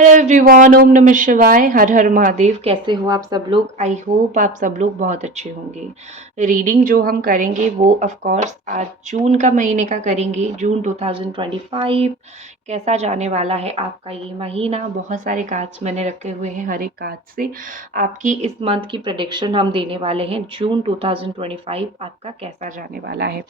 Hello everyone, ओम नमः शिवाय, हर हर महादेव। कैसे हो आप सब लोग? आई होप आप सब लोग बहुत अच्छे होंगे। रीडिंग जो हम करेंगे वो ऑफ कोर्स आज जून का महीने का करेंगे। जून 2025 कैसा जाने वाला है आपका ये महीना। बहुत सारे कार्ड्स मैंने रखे हुए हैं, हर एक कार्ड से आपकी इस मंथ की प्रेडिक्शन हम देने वाले हैं। जून 2025 आपका कैसा जाने वाला है,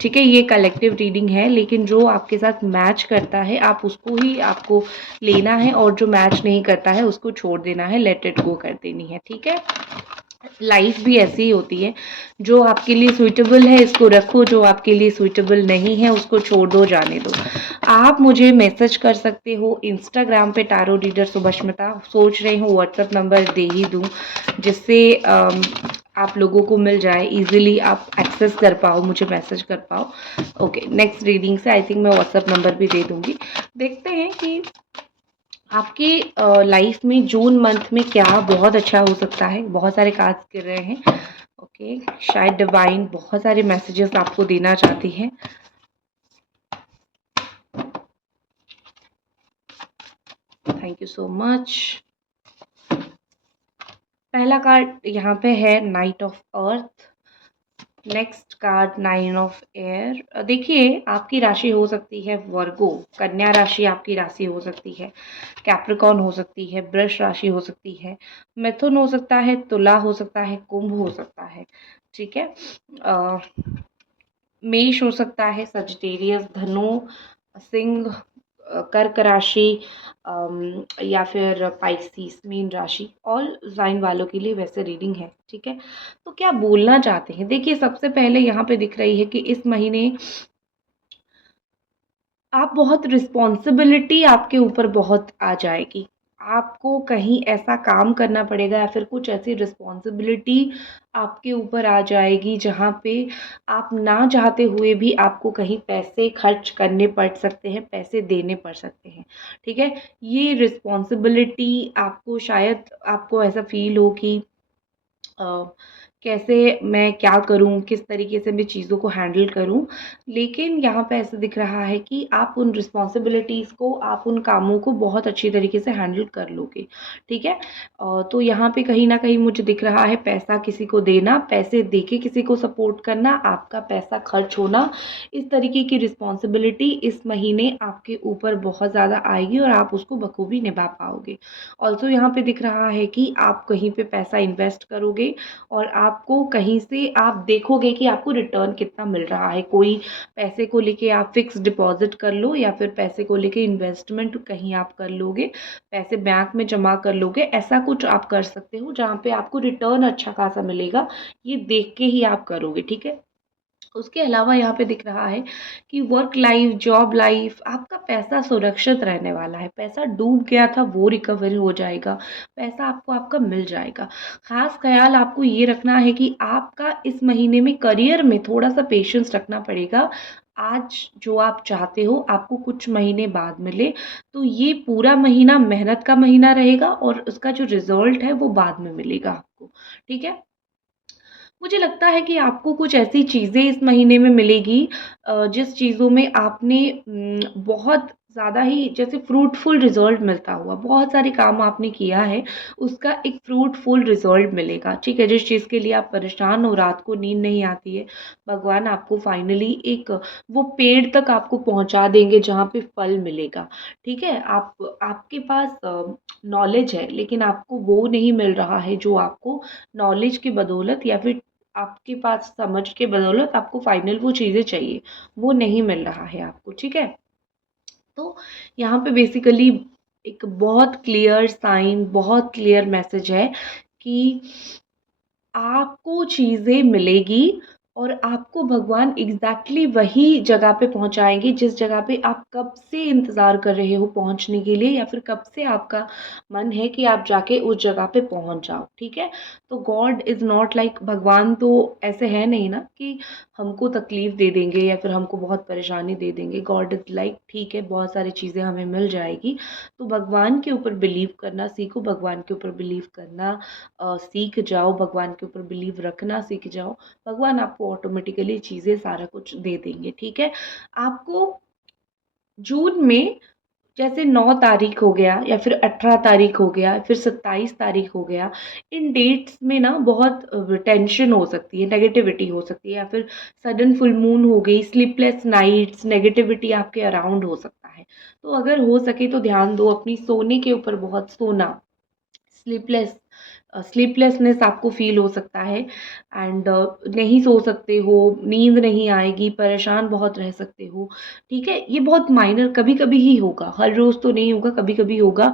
ठीक है। ये कलेक्टिव रीडिंग है, लेकिन जो आपके साथ मैच करता है आप उसको ही आपको लेना है, और जो मैच नहीं करता है उसको छोड़ देना है, लेट इट गो कर देनी है, ठीक है। लाइफ भी ऐसी ही होती है, जो आपके लिए सूटेबल है इसको रखो, जो आपके लिए सूटेबल नहीं है उसको छोड़ दो, जाने दो। आप मुझे मैसेज कर सकते हो इंस्टाग्राम पे टैरो रीडर सुभष्मिता। सोच रही हूँ व्हाट्सएप नंबर दे ही दूँ, जिससे आप लोगों को मिल जाए इजीली, आप एक्सेस कर पाओ, मुझे मैसेज कर पाओ। ओके, नेक्स्ट रीडिंग से आई थिंक मैं व्हाट्सएप नंबर भी दे दूँगी। देखते हैं कि आपकी लाइफ में जून मंथ में क्या बहुत अच्छा हो सकता है। बहुत सारे कार्ड्स गिर रहे हैं। ओके, शायद डिवाइन बहुत सारे मैसेजेस आपको देना चाहती है। Thank you so much. पहला कार्ड यहाँ पे है night of earth. Next card nine of air. देखिए, आपकी राशि हो सकती है वर्गो, कन्या राशि आपकी राशि हो सकती है, कैप्रिकॉर्न हो सकती है, वृष राशि हो सकती है, मिथुन हो सकता है, तुला हो सकता है, कुंभ हो सकता है, ठीक है। मेष हो सकता है, सजिटेरियस, धनु, सिंह, कर्क राशि, या फिर पाइसिस मीन राशि। ऑल साइन वालों के लिए वैसे रीडिंग है, ठीक है। तो क्या बोलना चाहते हैं, देखिए सबसे पहले यहाँ पे दिख रही है कि इस महीने आप बहुत रिस्पॉन्सिबिलिटी आपके ऊपर बहुत आ जाएगी। आपको कहीं ऐसा काम करना पड़ेगा या फिर कुछ ऐसी रिस्पॉन्सिबिलिटी आपके ऊपर आ जाएगी जहाँ पे आप ना चाहते हुए भी आपको कहीं पैसे खर्च करने पड़ सकते हैं, पैसे देने पड़ सकते हैं, ठीक है। ये रिस्पॉन्सिबिलिटी आपको शायद आपको ऐसा फील हो कि कैसे मैं क्या करूँ, किस तरीके से मैं चीज़ों को हैंडल करूँ। लेकिन यहाँ पे ऐसा दिख रहा है कि आप उन रिस्पॉन्सिबिलिटीज़ को, आप उन कामों को बहुत अच्छी तरीके से हैंडल कर लोगे, ठीक है। तो यहाँ पे कहीं न कहीं मुझे दिख रहा है पैसा किसी को देना, पैसे देके किसी को सपोर्ट करना, आपका पैसा खर्च होना, इस तरीके की रिस्पॉन्सिबिलिटी इस महीने आपके ऊपर बहुत ज़्यादा आएगी और आप उसको बखूबी निभा पाओगे। ऑल्सो यहाँ पे दिख रहा है कि आप कहीं पे पैसा इन्वेस्ट करोगे और आपको कहीं से आप देखोगे कि आपको रिटर्न कितना मिल रहा है। कोई पैसे को लेके आप फिक्स डिपॉजिट कर लो, या फिर पैसे को लेके इन्वेस्टमेंट कहीं आप कर लोगे, पैसे बैंक में जमा कर लोगे, ऐसा कुछ आप कर सकते हो जहाँ पे आपको रिटर्न अच्छा खासा मिलेगा। ये देख के ही आप करोगे, ठीक है। उसके अलावा यहाँ पे दिख रहा है कि वर्क लाइफ, जॉब लाइफ, आपका पैसा सुरक्षित रहने वाला है। पैसा डूब गया था वो रिकवर हो जाएगा, पैसा आपको आपका मिल जाएगा। खास ख्याल आपको ये रखना है कि आपका इस महीने में करियर में थोड़ा सा पेशेंस रखना पड़ेगा। आज जो आप चाहते हो आपको कुछ महीने बाद मिले, तो ये पूरा महीना मेहनत का महीना रहेगा और उसका जो रिजल्ट है वो बाद में मिलेगा आपको, ठीक है। मुझे लगता है कि आपको कुछ ऐसी चीज़ें इस महीने में मिलेगी जिस चीज़ों में आपने बहुत ज़्यादा ही जैसे फ्रूटफुल रिज़ल्ट मिलता हुआ, बहुत सारे काम आपने किया है, उसका एक फ्रूटफुल रिज़ल्ट मिलेगा, ठीक है। जिस चीज़ के लिए आप परेशान हो, रात को नींद नहीं आती है, भगवान आपको फाइनली एक वो पेड़ तक आपको पहुँचा देंगे जहाँ पे फल मिलेगा, ठीक है। आपके पास नॉलेज है, लेकिन आपको वो नहीं मिल रहा है जो आपको नॉलेज की बदौलत, या फिर आपके पास समझ के बदौलत आपको फाइनल वो चीज़ें चाहिए, वो नहीं मिल रहा है आपको, ठीक है। तो यहाँ पे बेसिकली एक बहुत क्लियर साइन, बहुत क्लियर मैसेज है कि आपको चीज़ें मिलेगी और आपको भगवान एग्ज़ैक्टली वही जगह पे पहुँचाएँगे जिस जगह पे आप कब से इंतज़ार कर रहे हो पहुँचने के लिए, या फिर कब से आपका मन है कि आप जाके उस जगह पे पहुँच जाओ, ठीक है। तो गॉड इज़ नॉट लाइक, भगवान तो ऐसे है नहीं ना कि हमको तकलीफ़ दे देंगे या फिर हमको बहुत परेशानी दे देंगे। गॉड इज़ लाइक ठीक है, बहुत सारी चीज़ें हमें मिल जाएगी, तो भगवान के ऊपर बिलीव करना सीखो, भगवान के ऊपर बिलीव करना सीख जाओ, भगवान के ऊपर बिलीव रखना सीख जाओ। भगवान आपको ऑटोमेटिकली चीज़ें सारा कुछ दे देंगे, ठीक है। आपको जून में जैसे 9 तारीख हो गया या फिर 18 तारीख हो गया, फिर 27 तारीख हो गया, इन डेट्स में ना बहुत टेंशन हो सकती है, नेगेटिविटी हो सकती है, या फिर सडन फुल मून हो गई, स्लीपलेस नाइट्स, नेगेटिविटी आपके अराउंड हो सकता है। तो अगर हो सके तो ध्यान दो अपनी सोने के ऊपर, बहुत सोना, स्लीपलेस स्लीपलेसनेस आपको फ़ील हो सकता है, एंड नहीं सो सकते हो, नींद नहीं आएगी, परेशान बहुत रह सकते हो, ठीक है? ये बहुत माइनर कभी-कभी ही होगा, हर रोज़ तो नहीं होगा, कभी-कभी होगा।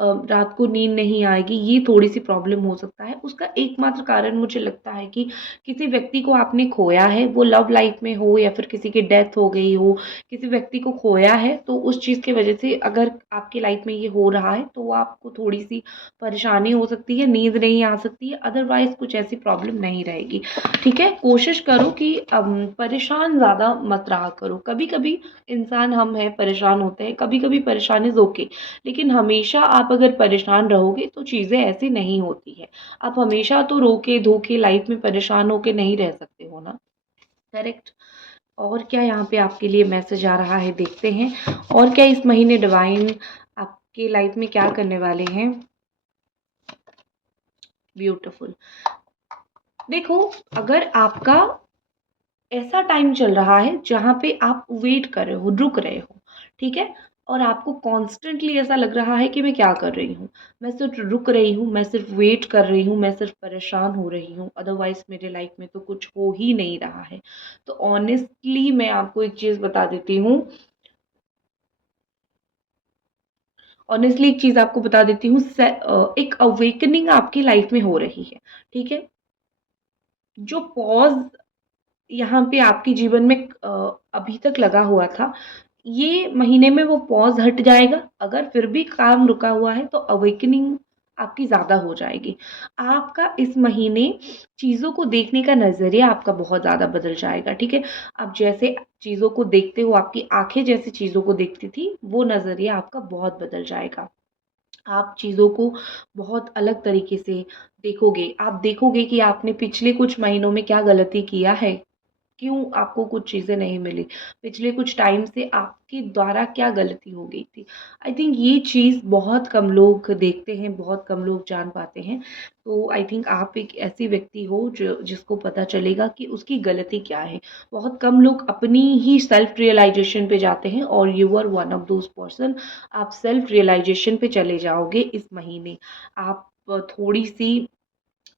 रात को नींद नहीं आएगी, ये थोड़ी-सी प्रॉब्लम हो सकता है। उसका एकमात्र कारण मुझे लगता है कि किसी व्यक्ति को आपने खोया है, वो लव लाइफ़ में हो या फिर किसी की डेथ हो गई हो, किसी व्यक्ति को खोया है, तो उस चीज़ की वजह से अगर आपकी लाइफ़ में ये हो रहा है, तो वो आपको थोड़ी-सी परेशानी हो सकती है, नींद नहीं आ सकती है, अदरवाइज़ कुछ ऐसी प्रॉब्लम नहीं रहेगी, ठीक है? कोशिश करो कि परेशान ज़्यादा मत रहा करो। कभी-कभी इंसान हम हैं, परेशान होते हैं, कभी-कभी परेशान इज़ ओके, लेकिन हमेशा आप अगर परेशान रहोगे तो चीज़ें ऐसी नहीं होती हैं। आप हमेशा तो रोके-धोके लाइफ़ में परेशान होके नहीं रह सकते हो ना, करेक्ट? और क्या यहाँ पे आपके लिए मैसेज आ रहा है, देखते हैं। और क्या इस महीने डिवाइन आपके लाइफ़ में क्या करने वाले हैं? ब्यूटीफुल। देखो, अगर आपका ऐसा टाइम चल रहा है जहाँ पे आप वेट कर रहे हो, रुक रहे हो, ठीक है? और आपको कॉन्स्टेंटली ऐसा लग रहा है कि मैं क्या कर रही हूँ? मैं सिर्फ़ रुक रही हूँ, मैं सिर्फ़ वेट कर रही हूँ, मैं सिर्फ़ परेशान हो रही हूँ, अदरवाइज़ मेरे लाइफ़ में तो कुछ हो ही नहीं रहा है। तो ऑनेस्टली मैं आपको एक चीज़ बता देती हूँ, ऑनेस्टली एक चीज़ आपको बता देती हूँ, एक अवेकनिंग आपकी लाइफ़ में हो रही है, ठीक है? जो पॉज़ यहाँ पे आपके जीवन में अभी तक लगा हुआ था, ये महीने में वो पॉज़ हट जाएगा। अगर फिर भी काम रुका हुआ है तो अवेकनिंग आपकी ज़्यादा हो जाएगी। आपका इस महीने चीज़ों को देखने का नज़रिया आपका बहुत ज़्यादा बदल जाएगा, ठीक है? आप जैसे चीज़ों को देखते हो, आपकी आँखें जैसे चीज़ों को देखती थी, वो नज़रिया आपका बहुत बदल जाएगा। आप चीज़ों को बहुत अलग तरीके से देखोगे। आप देखोगे कि आपने पिछले कुछ महीनों में क्या गलती किया है, क्यों आपको कुछ चीज़ें नहीं मिली, पिछले कुछ टाइम से आपके द्वारा क्या गलती हो गई थी। आई थिंक ये चीज़ बहुत कम लोग देखते हैं, बहुत कम लोग जान पाते हैं। तो आई थिंक आप एक ऐसी व्यक्ति हो जो जिसको पता चलेगा कि उसकी गलती क्या है। बहुत कम लोग अपनी ही सेल्फ रियलाइज़ेशन पे जाते हैं और you are one of those person. आप सेल्फ रियलाइज़ेशन पे चले जाओगे इस महीने। आप थोड़ी-सी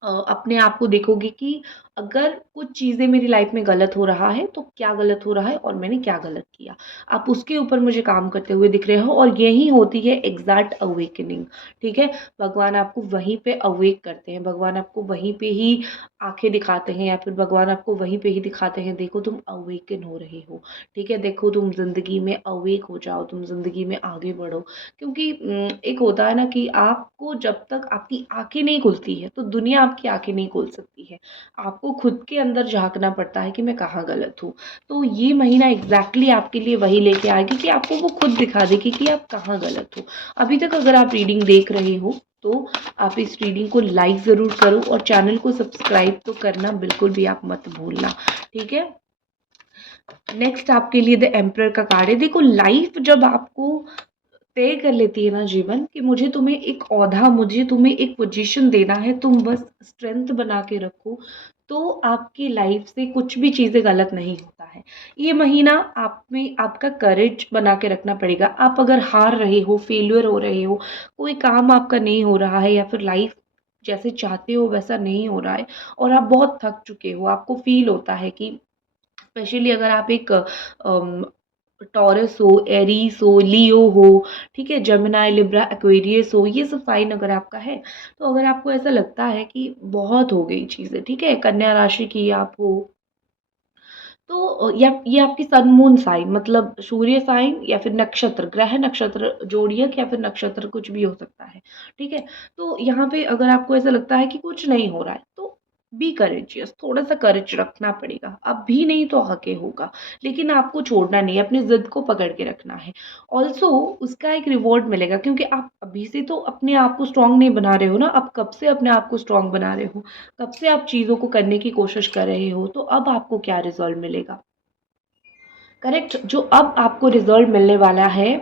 अपने आप को देखोगे कि अगर कुछ चीज़ें मेरी लाइफ में गलत हो रहा है, तो क्या गलत हो रहा है और मैंने क्या गलत किया। आप उसके ऊपर मुझे काम करते हुए दिख रहे हो और यही होती है एग्ज़ैक्ट अवेकनिंग, ठीक है? भगवान आपको वहीं पे अवेक करते हैं, भगवान आपको वहीं पे ही आँखें दिखाते हैं या फिर भगवान आपको वहीं पे ही दिखाते हैं, देखो तुम अवेकन हो रहे हो, ठीक है? देखो तुम ज़िंदगी में अवेक हो जाओ, तुम ज़िंदगी में आगे बढ़ो। क्योंकि एक होता है ना कि आपको जब तक आपकी आँखें नहीं खुलती है, तो दुनिया आपकी आँखें नहीं खोल सकती है। आपको खुद के अंदर झाँकना पड़ता है कि मैं कहाँ गलत हूँ। तो ये महीना एग्ज़ैक्टली आपके लिए वही लेके आएगी कि आपको वो खुद दिखा देगी कि आप कहाँ गलत हो। अभी तक अगर आप रीडिंग देख रहे हो, तो आप इस रीडिंग को लाइक ज़रूर करो और चैनल को सब्सक्राइब तो करना बिल्कुल भी आप मत भूलना, ठीक है? नेक्स्ट आपके लिए द एम्परर का कार्ड है। देखो, लाइफ़ जब आपको तय कर लेती है ना जीवन कि मुझे तुम्हें एक ओहदा, मुझे तुम्हें एक पोजीशन देना है, तुम बस स्ट्रेंथ बना के रखो, तो आपकी लाइफ से कुछ भी चीज़ें गलत नहीं होता है। ये महीना आप में आपका करेज बना के रखना पड़ेगा। आप अगर हार रहे हो, फेल्योर हो रहे हो, कोई काम आपका नहीं हो रहा है या फिर लाइफ जैसे चाहते हो वैसा नहीं हो रहा है और आप बहुत थक चुके हो, आपको फ़ील होता है कि स्पेशली अगर आप एक टॉरस हो, एरीस हो, लियो हो, ठीक है, जेमिनी, लिब्रा, एक्वेरियस हो, ये सब साइन अगर आपका है, तो अगर आपको ऐसा लगता है कि बहुत हो गई चीज़ें, ठीक है, कन्या राशि की आप हो, तो या ये आपकी सन मून साइन, मतलब सूर्य साइन या फिर नक्षत्र, ग्रह नक्षत्र जोड़ियक या फिर नक्षत्र कुछ भी हो सकता है, ठीक है? तो यहाँ पे अगर आपको ऐसा लगता है कि कुछ नहीं हो रहा है, तो बी करेजियस, थोड़ा-सा करेज रखना पड़ेगा। अब भी नहीं तो आगे होगा, लेकिन आपको छोड़ना नहीं है, अपनी ज़िद को पकड़ के रखना है। ऑल्सो उसका एक रिवॉर्ड मिलेगा, क्योंकि आप अभी से तो अपने आप को स्ट्रॉन्ग नहीं बना रहे हो ना, आप कब से अपने आप को स्ट्रॉन्ग बना रहे हो? कब से आप चीज़ों को करने की कोशिश कर रहे हो, तो अब आपको क्या रिज़ल्ट मिलेगा? करेक्ट? जो अब आपको रिज़ल्ट मिलने वाला है,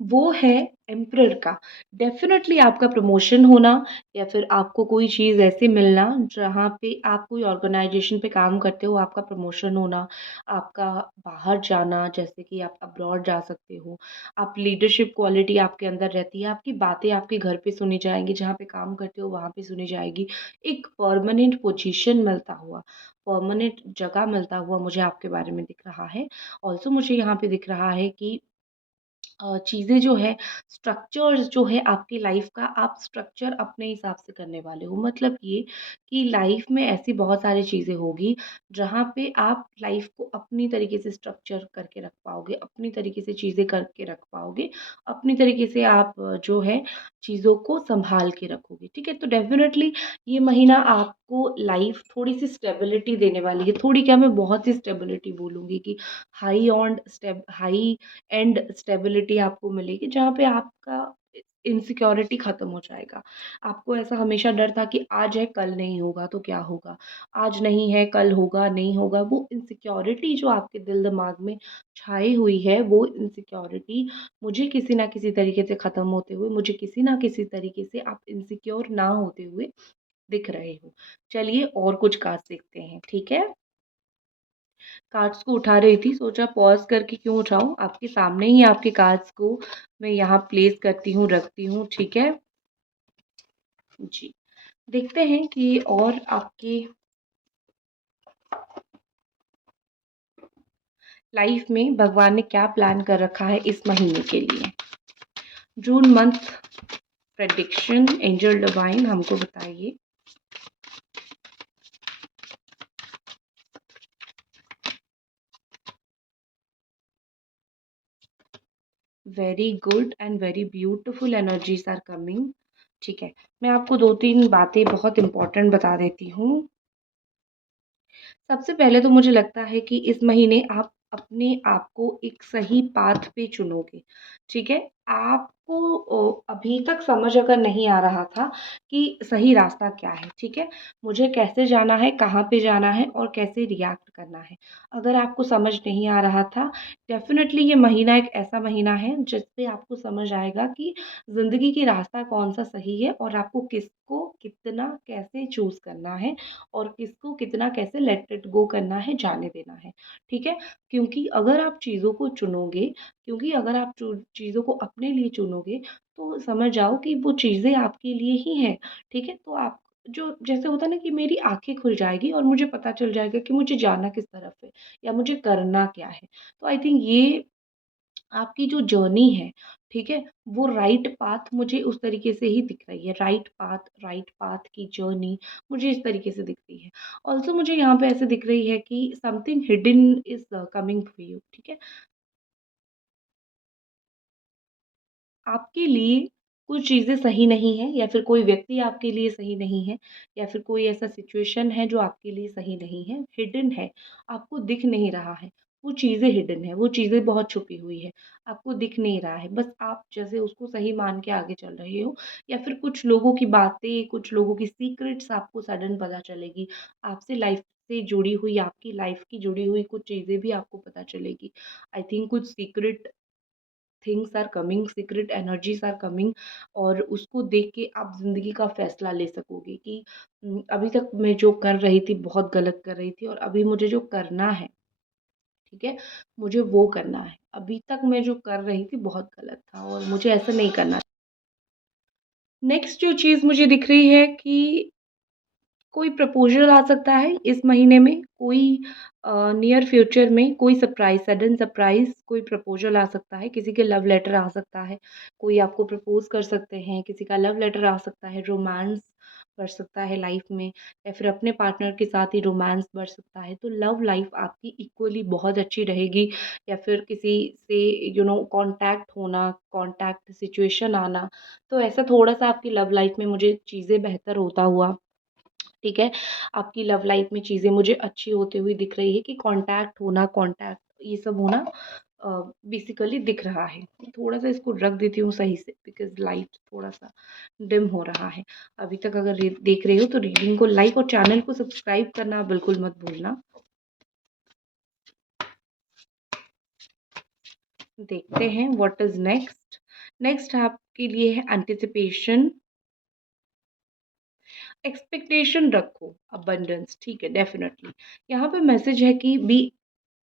वो है एम्परर का। डेफ़िनेटली आपका प्रमोशन होना या फिर आपको कोई चीज़ ऐसी मिलना जहाँ पे आप कोई ऑर्गनाइज़ेशन पे काम करते हो, आपका प्रमोशन होना, आपका बाहर जाना जैसे कि आप अब्रॉड जा सकते हो, आप लीडरशिप क्वालिटी आपके अंदर रहती है, आपकी बातें आपके घर पे सुनी जाएँगी, जहाँ पे काम करते हो वहाँ पे सुनी जाएगी। एक परमानेंट पोज़ीशन मिलता हुआ, परमानेंट जगह मिलता हुआ मुझे आपके बारे में दिख रहा है। ऑल्सो मुझे यहाँ पे दिख रहा है कि चीज़ें जो है स्ट्रक्चर्स जो है आपकी लाइफ का आप स्ट्रक्चर अपने हिसाब से करने वाले हो। मतलब ये कि लाइफ में ऐसी बहुत सारी चीज़ें होगी जहाँ पे आप लाइफ को अपनी तरीके से स्ट्रक्चर करके रख पाओगे, अपनी तरीके से चीज़ें करके रख पाओगे, अपनी तरीके से आप जो है चीज़ों को सँभाल के रखोगे, ठीक है? तो डेफ़िनेटली ये महीना आपको लाइफ थोड़ी-सी स्टेबिलिटी देने वाली है। थोड़ी क्या मैं बहुत ही स्टेबिलिटी बोलूँगी कि हाई एंड स्टेबिलिटी आपको मिलेगी जहाँ पे आपका इनसिक्योरिटी ख़त्म हो जाएगा। आपको ऐसा हमेशा डर था कि आज है कल नहीं होगा तो क्या होगा? आज नहीं है कल होगा, नहीं होगा। वो इनसिक्योरिटी जो आपके दिल-दिमाग में छाई हुई है, वो इनसिक्योरिटी मुझे किसी न किसी तरीके से ख़त्म होते हुए, मुझे किसी न किसी तरीके से आप इनसिक्योर ना होते हुए दिख रहे हो। चलिए और कुछ कार्ड्स देखते हैं, ठीक है? कार्ड्स को उठा रही थी, सोचा पॉज़ करके क्यों उठाऊँ, आपके सामने ही आपके कार्ड्स को मैं यहाँ प्लेस करती हूँ, रखती हूँ, ठीक है? जी। देखते हैं कि और आपकी लाइफ़ में भगवान ने क्या प्लान कर रखा है इस महीने के लिए। June month prediction angel divine हमको बताइए। Very good and very beautiful energies are coming. ठीक है, मैं आपको 2-3 बातें बहुत इम्पोर्टेंट बता देती हूँ। सबसे पहले तो मुझे लगता है कि इस महीने आप अपने आप को एक सही पाथ पे चुनोगे, ठीक है? आपको अभी तक समझ अगर नहीं आ रहा था कि सही रास्ता क्या है, ठीक है? मुझे कैसे जाना है, कहाँ पे जाना है और कैसे रिएक्ट करना है। अगर आपको समझ नहीं आ रहा था, डेफ़िनेटली ये महीना एक ऐसा महीना है जिससे आपको समझ आएगा कि ज़िंदगी की रास्ता कौन-सा सही है और आपको किसको कितना कैसे चूज़ करना है और किसको कितना कैसे लेट इट गो करना है, जाने देना है, ठीक है? क्योंकि अगर आप चीज़ों को चुनोगे क्योंकि अगर आप चीज़ों को अपने लिए चुनोगे, तो समझ जाओ कि वो चीज़ें आपके लिए ही हैं, ठीक है? तो आप जो जैसे होता है ना कि मेरी आँखें खुल जाएगी और मुझे पता चल जाएगा कि मुझे जाना किस तरफ है या मुझे करना क्या है। तो आई थिंक ये आपकी जो जर्नी है, ठीक है? वो राइट पाथ मुझे उस तरीके से ही दिख रही है। राइट पाथ की जर्नी मुझे इस तरीके से दिख रही है। ऑल्सो मुझे यहाँ पे ऐसे दिख रही है कि something hidden is coming for you, ठीक है? आपके लिए कुछ चीज़ें सही नहीं हैं या फिर कोई व्यक्ति आपके लिए सही नहीं है या फिर कोई ऐसा सिचुएशन है जो आपके लिए सही नहीं है, हिडन है, आपको दिख नहीं रहा है। वो चीज़ें हिडन है, वो चीज़ें बहुत छुपी हुई है, आपको दिख नहीं रहा है। बस आप जैसे उसको सही मान के आगे चल रहे हो या फिर कुछ लोगों की बातें, कुछ लोगों की सीक्रेट्स आपको सडन पता चलेगी। आपसे लाइफ़ से जुड़ी हुई, आपकी लाइफ़ की जुड़ी हुई कुछ चीज़ें भी आपको पता चलेगी। आई थिंक कुछ secret things are coming, secret energies are coming और उसको देख के आप ज़िंदगी का फ़ैसला ले सकोगे कि अभी तक मैं जो कर रही थी बहुत गलत कर रही थी और अभी मुझे जो करना है, ठीक है? मुझे वो करना है। अभी तक मैं जो कर रही थी बहुत गलत था और मुझे ऐसा नहीं करना। नेक्स्ट जो चीज़ मुझे दिख रही है कि कोई प्रपोज़ल आ सकता है इस महीने में, कोई नियर फ्यूचर में कोई सरप्राइज़, सडन सरप्राइज़ कोई प्रपोज़ल आ सकता है, किसी के लव लेटर आ सकता है, कोई आपको प्रपोज़ कर सकते हैं, किसी का लव लेटर आ सकता है, रोमांस बढ़ सकता है लाइफ़ में या फिर अपने पार्टनर के साथ ही रोमांस बढ़ सकता है। तो लव लाइफ़ आपकी इक्वली बहुत अच्छी रहेगी या फिर किसी से कॉन्टैक्ट होना, कॉन्टैक्ट सिचुएशन आना, तो ऐसा थोड़ा-सा आपकी लव लाइफ़ में मुझे चीज़ें बेहतर होता हुआ ठीक है? आपकी लव लाइफ़ में चीज़ें मुझे अच्छी होती हुई दिख रही है कि कॉन्टैक्ट ये सब होना बेसिकली दिख रहा है। थोड़ा-सा इसको रख देती हूँ सही से बिकॉज़ लाइट थोड़ा-सा डिम हो रहा है। अभी तक अगर रे देख रहे हो तो रीडिंग को लाइक और चैनल को सब्सक्राइब करना बिल्कुल मत भूलना। देखते हैं व्हाट इज़ नेक्स्ट। नेक्स्ट आपके लिए है एंटिसिपेशन। एक्सपेक्टेशन रखो, अबंडेंस, ठीक है, डेफिनेटली। यहाँ पे मैसेज है कि बी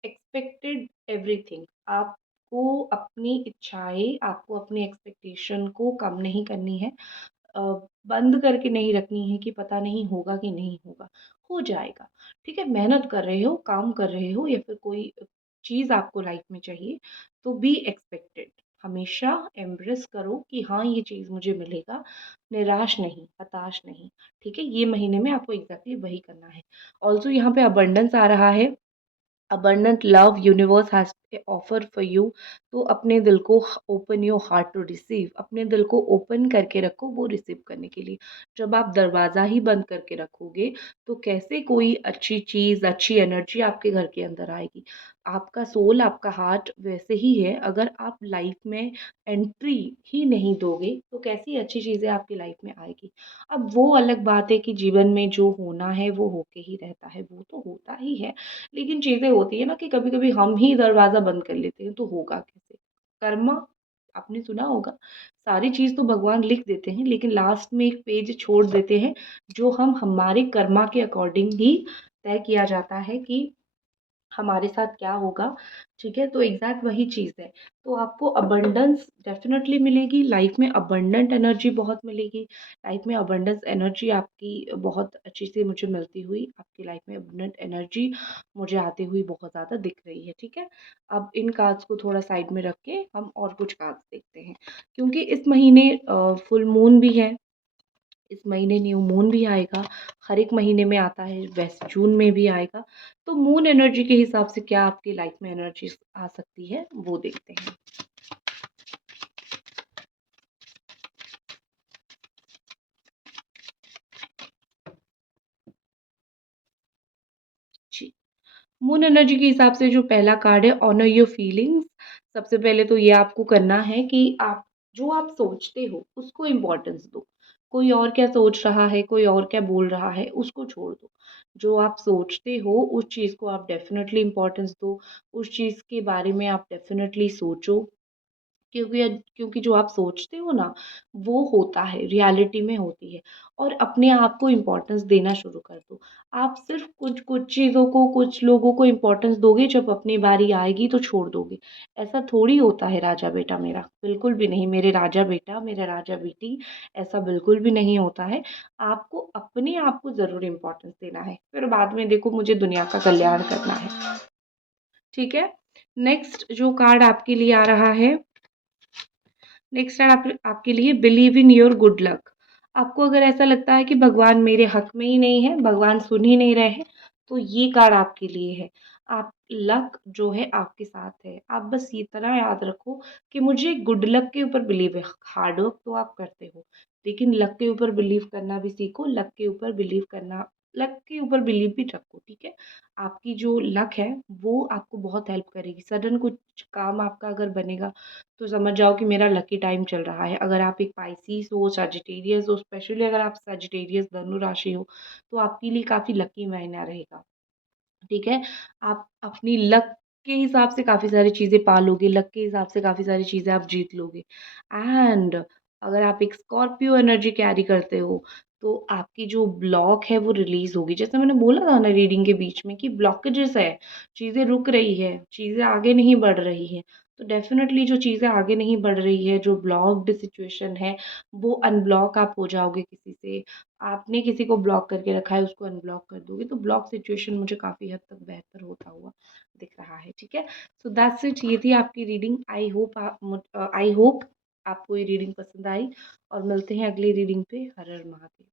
एक्सपेक्टेड एवरीथिंग। आपको अपनी इच्छाएं, आपको अपनी एक्सपेक्टेशन को कम नहीं करनी है, अ, बंद करके नहीं रखनी है कि पता नहीं होगा कि नहीं होगा, हो जाएगा। ठीक है, मेहनत कर रहे हो, काम कर रहे हो, या फिर कोई चीज़ आपको लाइफ में चाहिए, तो बी एक्सपेक्टेड। हमेशा एम्ब्रेस करो कि हाँ, ये चीज़ मुझे मिलेगा, निराश नहीं, हताश नहीं। ठीक है, ये महीने में आपको एग्जैक्टली वही करना है। ऑल्सो यहाँ पे अबंडेंस आ रहा है, abundant love universe has a offer for you। तो अपने दिल को open your heart to receive, अपने दिल को ओपन करके रखो वो रिसीव करने के लिए। जब आप दरवाज़ा ही बंद करके रखोगे तो कैसे कोई अच्छी चीज़, अच्छी एनर्जी आपके घर के अंदर आएगी। आपका सोल, आपका हार्ट वैसे ही है, अगर आप लाइफ में एंट्री ही नहीं दोगे तो कैसी अच्छी चीज़ें आपकी लाइफ में आएगी। अब वो अलग बात है कि जीवन में जो होना है वो होके ही रहता है, वो तो होता ही है। लेकिन चीज़ें होती है ना कि कभी-कभी हम ही दरवाज़ा बंद कर लेते हैं, तो होगा कैसे? कर्मा, आपने सुना होगा, सारी चीज़ तो भगवान लिख देते हैं, लेकिन लास्ट में एक पेज छोड़ देते हैं, जो हम हमारे कर्मा के अकॉर्डिंग ही तय किया जाता है कि हमारे साथ क्या होगा। ठीक है, तो एग्जैक्ट वही चीज़ है। तो आपको अबंडेंस डेफिनेटली मिलेगी लाइफ में, अबंडेंट एनर्जी बहुत मिलेगी लाइफ में। अबंडेंस एनर्जी आपकी बहुत अच्छी से मुझे मिलती हुई, आपकी लाइफ में अबंडेंट एनर्जी मुझे आती हुई बहुत ज़्यादा दिख रही है। ठीक है, अब इन कार्ड्स को थोड़ा साइड में रख के हम और कुछ कार्ड्स देखते हैं, क्योंकि इस महीने फुल मून भी है, इस महीने न्यू मून भी आएगा। हर एक महीने में आता है, वैसे जून में भी आएगा। तो मून एनर्जी के हिसाब से क्या आपकी लाइफ में एनर्जी आ सकती है वो देखते हैं। जी, मून एनर्जी के हिसाब से जो पहला कार्ड है, ऑनर योर फीलिंग्स। सबसे पहले तो ये आपको करना है कि आप जो आप सोचते हो उसको इम्पोर्टेंस दो। कोई और क्या सोच रहा है, कोई और क्या बोल रहा है, उसको छोड़ दो। जो आप सोचते हो उस चीज़ को आप डेफिनेटली इम्पोर्टेंस दो। उस चीज़ के बारे में आप डेफिनेटली सोचो, क्योंकि जो आप सोचते हो ना, वो होता है, रियलिटी में होती है। और अपने आप को इम्पोर्टेंस देना शुरू कर दो। आप सिर्फ़ कुछ-कुछ चीज़ों को, कुछ लोगों को इम्पोर्टेंस दोगे, जब अपनी बारी आएगी तो छोड़ दोगे। ऐसा थोड़ी होता है राजा बेटा मेरा, बिल्कुल भी नहीं मेरे राजा बेटा, मेरा राजा बेटी, ऐसा बिल्कुल भी नहीं होता है। आपको अपने आप को ज़रूर इम्पोर्टेंस देना है, फिर बाद में देखो मुझे दुनिया का कल्याण करना है। ठीक है? नेक्स्ट जो कार्ड आपके लिए आ रहा है, नेक्स्ट है आपके लिए believe in your good luck. आपको अगर ऐसा लगता है कि भगवान मेरे हक में ही नहीं है, भगवान सुन ही नहीं रहे हैं, तो ये कार्ड आपके लिए है। आप लक जो है आपके साथ है। आप बस ये तरह याद रखो कि मुझे गुड लक के ऊपर बिलीव है। हार्ड वर्क तो आप करते हो, लेकिन लक के ऊपर बिलीव करना भी सीखो। लक के ऊपर बिलीव भी रखो, ठीक है? आपकी जो लक है वो आपको बहुत हेल्प करेगी। सडन कुछ काम आपका अगर बनेगा तो समझ जाओ कि मेरा लकी टाइम चल रहा है। अगर आप एक पाइसेस हो, सजिटेरियस हो, स्पेशली अगर आप सजिटेरियस धनु राशि हो, तो आपके लिए काफ़ी लकी महीना रहेगा। ठीक है? आप अपनी लक के हिसाब से काफ़ी सारी चीज़ें पा लोगे, लक के हिसाब से काफ़ी सारी चीज़ें आप जीत लोगे। एंड अगर आप एक स्कॉर्पियो एनर्जी कैरी करते हो, तो आपकी जो ब्लॉक है वो रिलीज़ होगी। जैसे मैंने बोला था ना रीडिंग के बीच में कि ब्लॉकेजेस है, चीज़ें रुक रही है, चीज़ें आगे नहीं बढ़ रही हैं। तो डेफ़िनेटली जो चीज़ें आगे नहीं बढ़ रही है, जो ब्लॉक्ड सिचुएशन है, वो अनब्लॉक आप हो जाओगे किसी से। आपने किसी को ब्लॉक करके रखा है, उसको अनब्लॉक कर दोगे, तो ब्लॉक सिचुएशन मुझे काफ़ी हद तक बेहतर होता हुआ दिख रहा है। ठीक है? सो दैट्स इट, ये थी आपकी रीडिंग। आई होप आपको ये रीडिंग पसंद आई, और मिलते हैं अगली रीडिंग पे। हर हर महादेव।